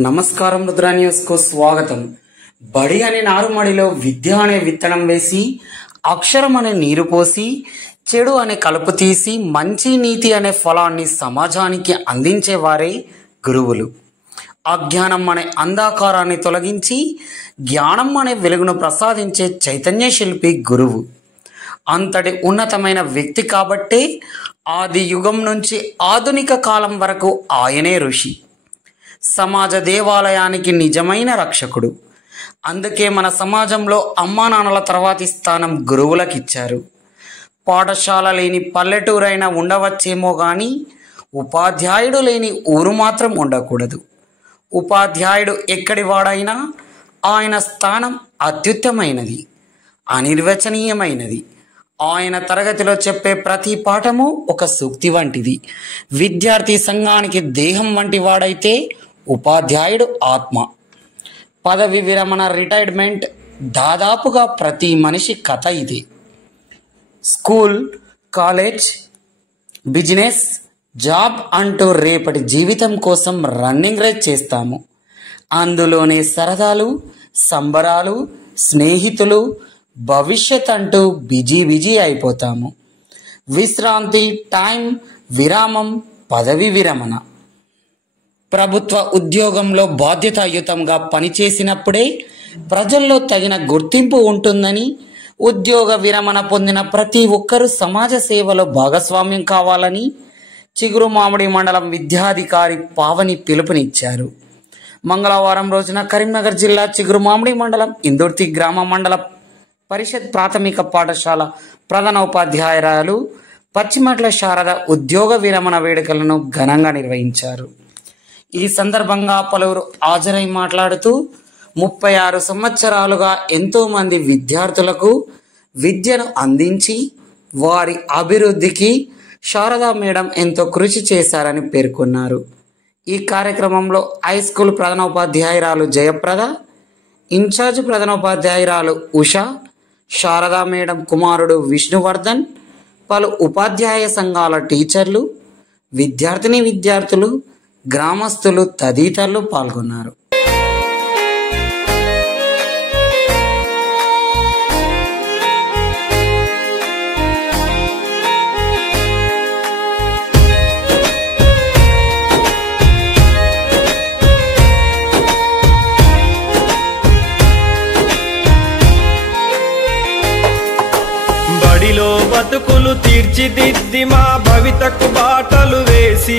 నమస్కారం రుద్ర న్యూస్ కు స్వాగతం. బడి అనే నారుమడిలో విద్య అనే విత్తనం వేసి, అక్షరం అనే నీరు పోసి, చెడు అనే కలుపు తీసి, మంచి నీతి అనే ఫలాన్ని సమాజానికి అందించేవారే గురువులు. అజ్ఞానం అనే అంధకారాన్ని తొలగించి జ్ఞానం అనే వెలుగును ప్రసాదించే చైతన్య శిల్పి గురువు. అంతటి ఉన్నతమైన వ్యక్తి కాబట్టే ఆది యుగం నుంచి ఆధునిక కాలం వరకు ఆయనే ఋషి, సమాజ దేవాలయానికి నిజమైన రక్షకుడు. అందుకే మన సమాజంలో అమ్మా నాన్నల తర్వాతి స్థానం గురువులకు ఇచ్చారు. పాఠశాల లేని పల్లెటూరైనా ఉండవచ్చేమో కానీ ఉపాధ్యాయుడు లేని ఊరు మాత్రం ఉండకూడదు. ఉపాధ్యాయుడు ఎక్కడి వాడైనా ఆయన స్థానం అత్యుత్తమైనది, అనిర్వచనీయమైనది. ఆయన తరగతిలో చెప్పే ప్రతి పాఠము ఒక సూక్తి వంటిది. విద్యార్థి సంఘానికి దేహం వంటి వాడైతే ఉపాధ్యాయుడు ఆత్మ. పదవి విరమణ, రిటైర్మెంట్ దాదాపుగా ప్రతి మనిషి కథ ఇది. స్కూల్, కాలేజ్, బిజినెస్, జాబ్ అంటూ రేపటి జీవితం కోసం రన్నింగ్ రేస్ చేస్తాము. అందులోనే సరదాలు, సంబరాలు, స్నేహితులు, భవిష్యత్ అంటూ బిజీ అయిపోతాము. విశ్రాంతి, టైం, విరామం, పదవి విరమణ. ప్రభుత్వ ఉద్యోగంలో బాధ్యతాయుతంగా పనిచేసినప్పుడే ప్రజల్లో తగిన గుర్తింపు ఉంటుందని, ఉద్యోగ విరమణ పొందిన ప్రతి ఒక్కరూ సమాజ సేవలో భాగస్వామ్యం కావాలని చిగురుమామిడి మండలం విద్యాధికారి పావని పిలుపునిచ్చారు. మంగళవారం రోజున కరీంనగర్ జిల్లా చిగురుమామిడి మండలం ఇందుర్తి గ్రామ మండల పరిషత్ ప్రాథమిక పాఠశాల ప్రధానోపాధ్యాయురాలు పచ్చిమట్ల శారద ఉద్యోగ విరమణ వేడుకలను ఘనంగా నిర్వహించారు. ఈ సందర్భంగా పలువురు హాజరై మాట్లాడుతూ 36 సంవత్సరాలుగా ఎంతోమంది విద్యార్థులకు విద్యను అందించి వారి అభివృద్ధికి శారదా మేడం ఎంతో కృషి చేశారని పేర్కొన్నారు. ఈ కార్యక్రమంలో హై స్కూల్ ప్రధానోపాధ్యాయురాలు జయప్రద, ఇన్ఛార్జ్ ప్రధానోపాధ్యాయురాలు ఉషా, శారదా మేడం కుమారుడు విష్ణువర్ధన్, పలు ఉపాధ్యాయ సంఘాల టీచర్లు, విద్యార్థులు, గ్రామస్తులు తదితరులు పాల్గొన్నారు. బడిలో బతుకులు తీర్చిదిద్ది మా భవితకు బాటలు వేసి,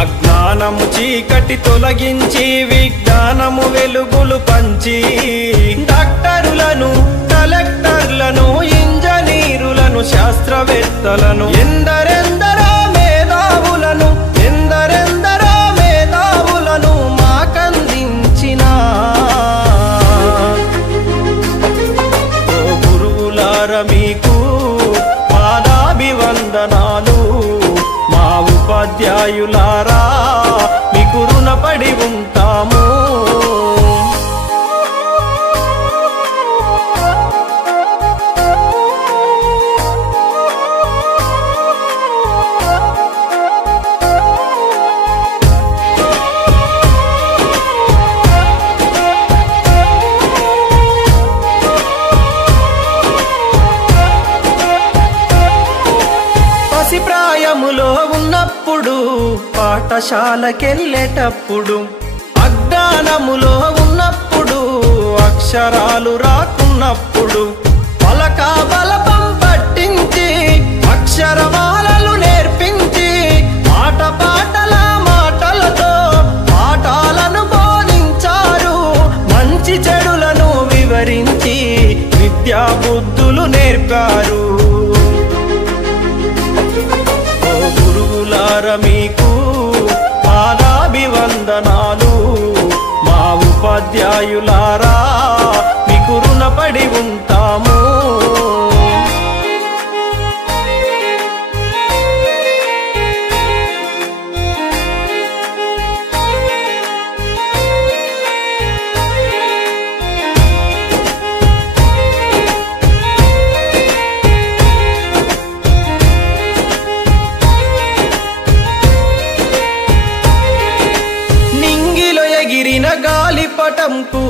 అజ్ఞానము చీకటి తొలగించి విజ్ఞానము వెలుగులు పంచి, డాక్టరులను, కలెక్టర్లను, ఇంజనీరులను, శాస్త్రవేత్తలను, ఎందరెందరో మేధావులను మాకందించిన ఓ గురువులార మీకు పాదాభివందనాలు. మా ఉపాధ్యాయులారా మీకు రుణపడి ఉంటాము. ప్రాయములో ఉన్నప్పుడు, పాఠశాలకెళ్ళేటప్పుడు, అజ్ఞానములో ఉన్నప్పుడు, అక్షరాలు రాకున్నప్పుడు, పలక బలపం పట్టించి అక్షరమాలలు నేర్పించి, పాటల మాటలతో పాఠాలను బోధించారు. మంచి చెడులను వివరించి విద్యా బుద్ధులు నేర్పారు. మీకు పాదాభివందనాలు. మా ఉపాధ్యాయులారా మీకు రుణపడి ఉంటాము. జీవితంకు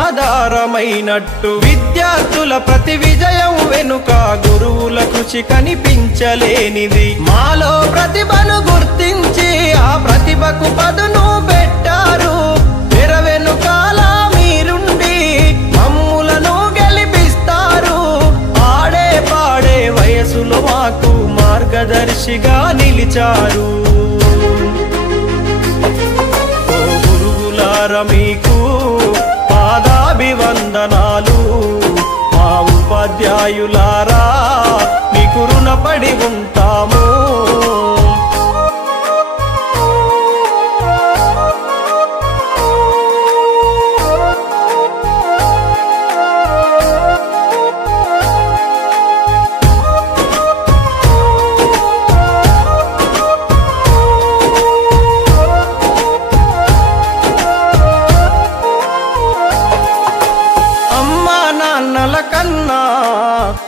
ఆధారమైనట్టు విద్యార్థుల ప్రతి విజయం వెనుక గురువుల కృషి కనిపించలేనిది. మాలో ప్రతిభను గుర్తించి ఆ ప్రతిభకు పదును పెట్టారు. తెర వెనుకాల మీరుండి మమ్ములను గెలిపిస్తారు. ఆడే పాడే వయసులో మాకు మార్గదర్శిగా నిలిచారు. ఓ గురువులారా మీకు పాదాభివందనాలు. మా ఉపాధ్యాయులారా మీకు రుణపడి ఉంటాము.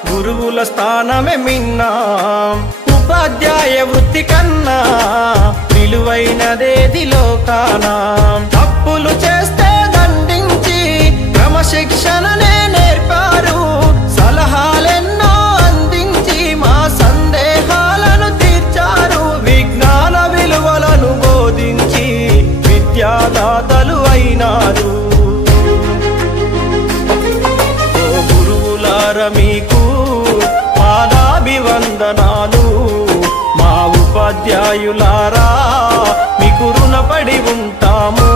గురువుల స్థానమే మిన్నా, ఉపాధ్యాయ వృత్తి కన్నా విలువైనదేది లోకాన. తప్పులు చేస్తే దండించి క్రమశిక్షణనే నేర్పారు. సలహాలెన్నో అందించి మా సందేహాలను తీర్చారు. విజ్ఞాన విలువలను బోధించి విద్యాదాతలు అయినారు. మీకు పాదాభివందనాలు. మా ఉపాధ్యాయులారా మీకు రుణపడి ఉంటాము.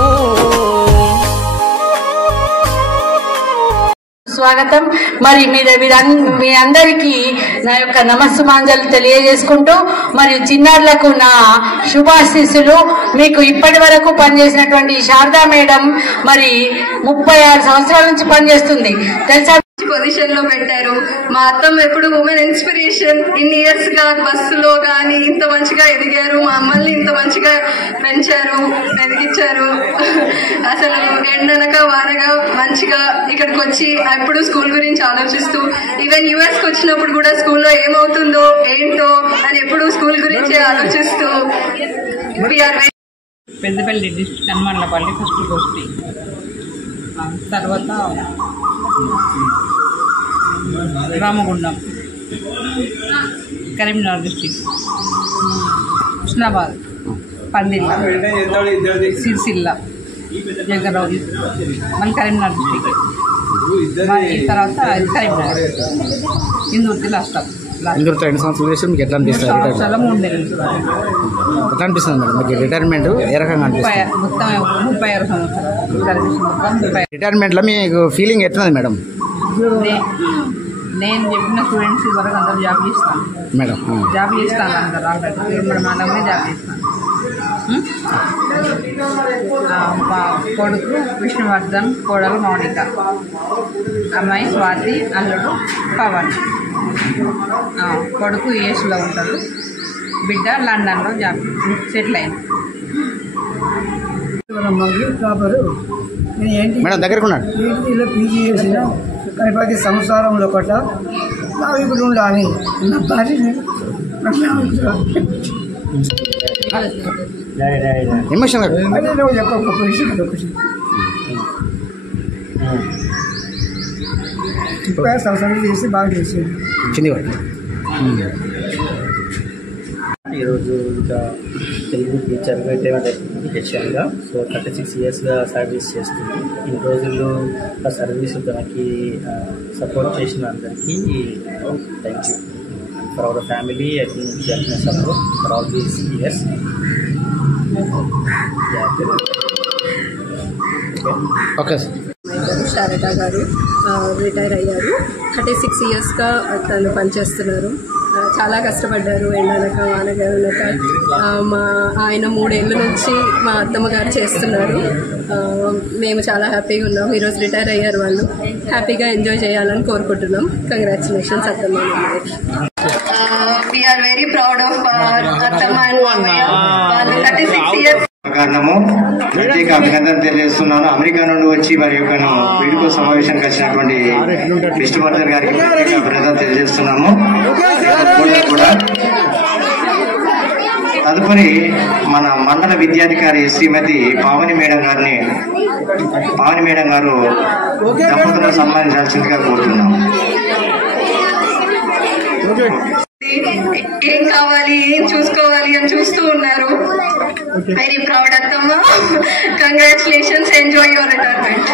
స్వాగతం. మరి మీ అందరికీ నా యొక్క నమస్సుమాంజలు తెలియజేసుకుంటూ మరియు చిన్నారులకు నా శుభాశీస్సులు. మీకు ఇప్పటి వరకు పనిచేసినటువంటి శారదా మేడం మరి 36 సంవత్సరాల నుంచి పనిచేస్తుంది తెలుసా. పొజిషన్ లో పెట్టారు. మా అత్తమ్మ ఎప్పుడు ఉమెన్ ఇన్స్పిరేషన్. ఇన్ని ఇయర్స్ గా బస్సులో కానీ ఇంత మంచిగా ఎదిగారు. మా అమ్మల్ని ఇంత మంచిగా పెంచారు, ఎదిగించారు. అసలు ఎండనక వానగా మంచిగా ఇక్కడికి వచ్చి ఎప్పుడు స్కూల్ గురించి ఆలోచిస్తూ, ఈవెన్ యుఎస్ కి వచ్చినప్పుడు కూడా స్కూల్లో ఏమవుతుందో ఏంటో అని ఎప్పుడు స్కూల్ గురించే ఆలోచిస్తూ పెద్దపల్లి డిస్ట్రిక్ట్ హనుమన్లపల్లి ఫస్ట్ పోస్టింగ్. తర్వాత రామగుండం, కరీంనగర్ డిస్ట్రిక్ట్, హుస్నాబాద్, పందిళ్ళ, సిరిసిల్ల, జగరావు, మళ్ళీ కరీంనగర్ డిస్ట్రిక్ట్. తర్వాత కరీంనగర్, ఇందూర్తి లాస్ట్. ఇందూరుతో 2 సంవత్సరాలు చేసి మీకు ఎట్లా అనిపిస్తుంది? 3 నెలలు. ఎట్లా అనిపిస్తుంది మేడం మీకు రిటైర్మెంట్ ఏ రకంగా అనిపిస్తుంది? మొత్తం 36 సంవత్సరాలు రిటైర్మెంట్లో మీకు ఫీలింగ్ ఎట్లున్నది మేడం? నేను చెప్పిన స్టూడెంట్స్ వరకు అందరూ జాబ్ చేస్తాను మేడం. జాబ్ చేస్తాను అందరు ఆల్రెడీ మండలమే జాబ్ చేస్తాను. కొడుకు విష్ణువర్ధన్, కోడలు మౌనిక, అమ్మాయి స్వాతి, అల్లుడు పవన్. కొడుకు యుఎస్లో ఉంటాడు, బిడ్డ లండన్లో జాబ్ సెటిల్ అయింది. మేడం దగ్గరకున్నాడు పీజీ చేసిన గణపతి సంసారంలో కొట్ట నా ఇప్పుడు ఉండాలి నా భార్య ఎమోషన్ చెప్పక విషయం 30 సంవత్సరాలు చేసి బాగా చేసేది. ఈరోజు ఇంకా తెలుగు టీచర్గా హెచ్ఎంగా 36 ఇయర్స్గా సర్వీస్ చేస్తుంది. ఇన్ని రోజుల్లో ఆ సర్వీస్ తనకి సపోర్ట్ చేసిన అందరికీ thank you. For our family I think support for all these years. Okay sir. Sharada గారు రిటైర్ అయ్యారు. 36 ఇయర్స్గా తను పనిచేస్తున్నారు. చాలా కష్టపడ్డారు. ఎండనక వానగనక మా ఆయన 3 ఏళ్ళ నుంచి మా అత్తమ్మ గారు చేస్తున్నారు. మేము చాలా హ్యాపీగా ఉన్నాం. ఈరోజు రిటైర్ అయ్యారు. వాళ్ళు హ్యాపీగా ఎంజాయ్ చేయాలని కోరుకుంటున్నాం. కంగ్రాచులేషన్స్ అత్తమ్మ. We are very proud of అత్తమ్మ and మామయ్య. వాళ్ళు 36 years కారణము ప్రత్యేక అభినందన తెలియజేస్తున్నాను. అమెరికా నుండి వచ్చి వారి యొక్క వేడుక సమావేశానికి వచ్చినటువంటి విష్ణువర్ధన్ గారికి ప్రత్యేక అభినందన తెలియజేస్తున్నాము. కూడా తదుపరి మన మండల విద్యాధికారి శ్రీమతి పావని మేడం గారు దంపతులను సన్మానించాల్సిందిగా కోరుతున్నాం. ఏం కావాలి, ఏం చూసుకోవాలి అని చూస్తూ ఉన్నారు. వెరీ ప్రౌడ్ అత్తమ్మ. కంగ్రాచులేషన్స్. Enjoy your retirement.